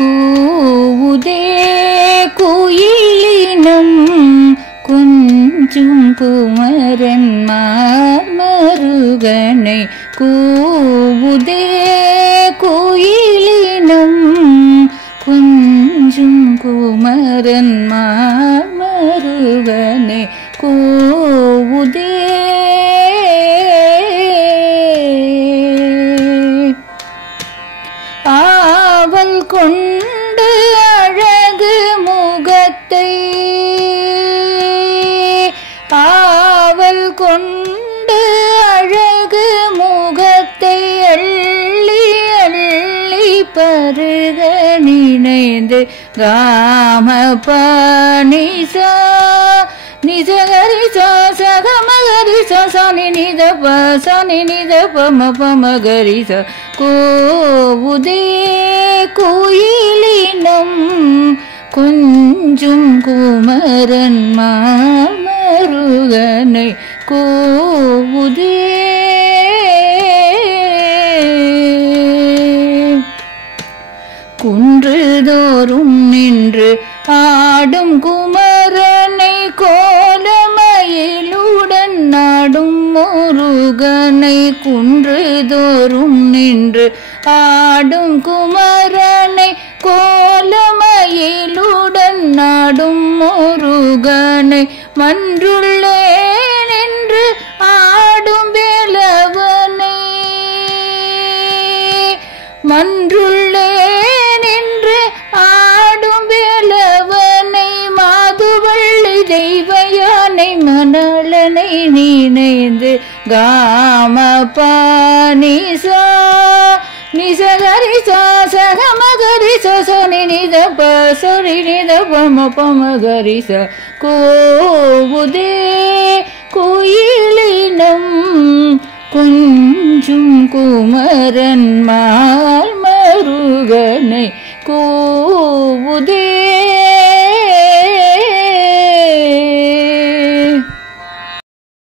கூவுதே குயிலினம் கொஞ்சும் குமரன் மார்மருகனை கூவுதே குயிலினம் கொஞ்சும் குமரன் மார்மருகனை கூவுதே ஆவல் கொண்டு அழகு முகத்தை ஆவல் கொண்டு அழகு முகத்தை அள்ளி அள்ளி பருக நினைந்து காம பனிசா நிஜகரிசா சகமகரிசா சனி நித பம பமகரிசா கூவுதே குயிலினம் கொஞ்சும் குமரன் மாமருகனை கூவுதே குன்றுதோறும் நின்று ஆடும் குமரனை கோலமயிலுடன் நாடும் முருகனை குன்றுதோறும் நின்று ஆடும் குமரனை கோலமயிலுடன் நாடும் முருகனை மன்றுள்ளே நின்று ஆடும் வேலவனை மன்றுள்ளே நின்று ஆடும் வேலவனை மாதுவள்ளி தெய்வயானை மணலனை நினைந்து காம பானிசா நிசகரிசா சகமகரிசா சனி நித பம பமகரிசா கூவுதே குயிலினம் கொஞ்சும் குமரன் மா